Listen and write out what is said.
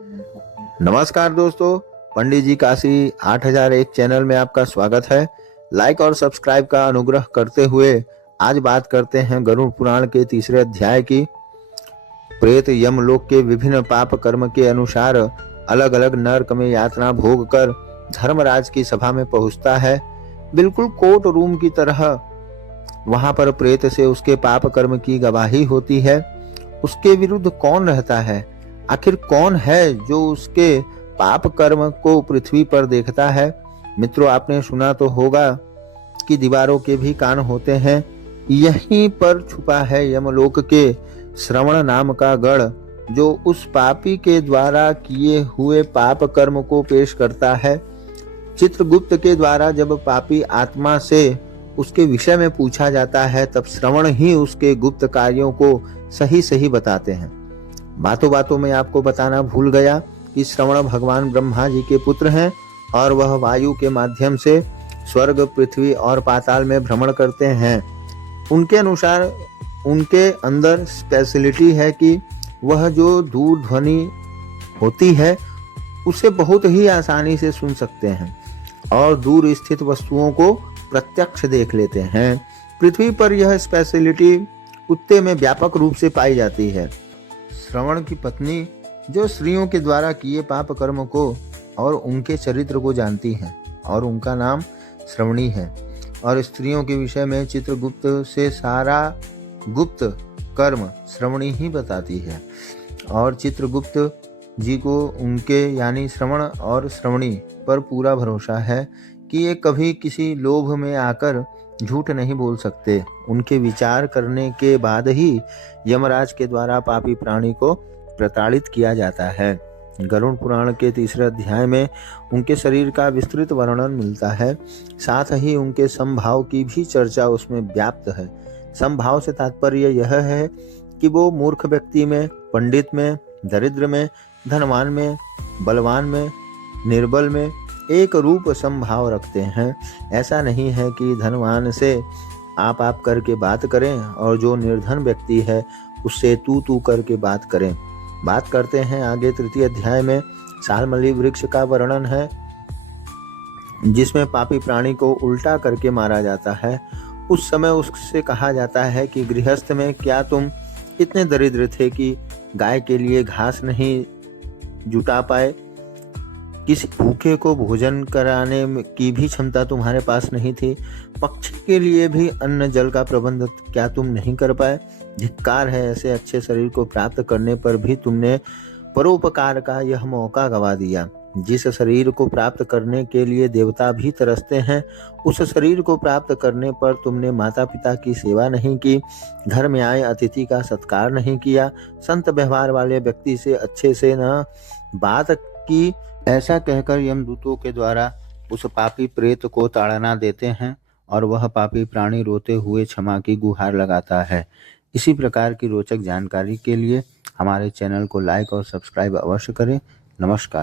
नमस्कार दोस्तों, पंडित जी काशी 8001 चैनल में आपका स्वागत है। लाइक और सब्सक्राइब का अनुग्रह करते हुए आज बात करते हैं गरुड़ पुराण के तीसरे अध्याय की। प्रेत यमलोक के विभिन्न पाप कर्म के अनुसार अलग अलग नरक में यातना भोग कर धर्मराज की सभा में पहुंचता है। बिल्कुल कोर्ट रूम की तरह वहां पर प्रेत से उसके पाप कर्म की गवाही होती है। उसके विरुद्ध कौन रहता है, आखिर कौन है जो उसके पाप कर्म को पृथ्वी पर देखता है। मित्रों, आपने सुना तो होगा कि दीवारों के भी कान होते हैं। यहीं पर छुपा है यमलोक के श्रवण नाम का गढ़, जो उस पापी के द्वारा किए हुए पाप कर्म को पेश करता है। चित्रगुप्त के द्वारा जब पापी आत्मा से उसके विषय में पूछा जाता है, तब श्रवण ही उसके गुप्त कार्यों को सही सही बताते हैं। बातों बातों में आपको बताना भूल गया कि श्रवण भगवान ब्रह्मा जी के पुत्र हैं और वह वायु के माध्यम से स्वर्ग, पृथ्वी और पाताल में भ्रमण करते हैं। उनके अनुसार उनके अंदर स्पेशलिटी है कि वह जो दूर ध्वनि होती है उसे बहुत ही आसानी से सुन सकते हैं और दूर स्थित वस्तुओं को प्रत्यक्ष देख लेते हैं। पृथ्वी पर यह स्पेशलिटी कुत्ते में व्यापक रूप से पाई जाती है। श्रवण की पत्नी जो स्त्रियों के द्वारा किए पाप कर्म को और उनके चरित्र को जानती है और उनका नाम श्रवणी है, और स्त्रियों के विषय में चित्रगुप्त से सारा गुप्त कर्म श्रवणी ही बताती है। और चित्रगुप्त जी को उनके यानी श्रवण और श्रवणी पर पूरा भरोसा है कि ये कभी किसी लोभ में आकर झूठ नहीं बोल सकते। उनके विचार करने के बाद ही यमराज के द्वारा पापी प्राणी को प्रताड़ित किया जाता है। गरुड़ पुराण के तीसरे अध्याय में उनके शरीर का विस्तृत वर्णन मिलता है, साथ ही उनके समभाव की भी चर्चा उसमें व्याप्त है। समभाव से तात्पर्य यह है कि वो मूर्ख व्यक्ति में, पंडित में, दरिद्र में, धनवान में, बलवान में, निर्बल में एक रूप समभाव रखते हैं। ऐसा नहीं है कि धनवान से आप करके बात करें और जो निर्धन व्यक्ति है उससे तू करके बात करें। बात करते हैं आगे तृतीय अध्याय में सालमली वृक्ष का वर्णन है, जिसमें पापी प्राणी को उल्टा करके मारा जाता है। उस समय उससे कहा जाता है कि गृहस्थ में क्या तुम इतने दरिद्र थे कि गाय के लिए घास नहीं जुटा पाए, किसी भूखे को भोजन कराने की भी क्षमता तुम्हारे पास नहीं थी, पक्षी के लिए भी अन्न जल का प्रबंध क्या तुम नहीं कर पाए। धिक्कार है, ऐसे अच्छे शरीर को प्राप्त करने पर भी तुमने परोपकार का यह मौका गवा दिया। जिस शरीर को प्राप्त करने के लिए देवता भी तरसते हैं, उस शरीर को प्राप्त करने पर तुमने माता पिता की सेवा नहीं की, घर में आए अतिथि का सत्कार नहीं किया, संत व्यवहार वाले व्यक्ति से अच्छे से न बात की। ऐसा कहकर यमदूतों के द्वारा उस पापी प्रेत को ताड़ना देते हैं और वह पापी प्राणी रोते हुए क्षमा की गुहार लगाता है। इसी प्रकार की रोचक जानकारी के लिए हमारे चैनल को लाइक और सब्सक्राइब अवश्य करें। नमस्कार।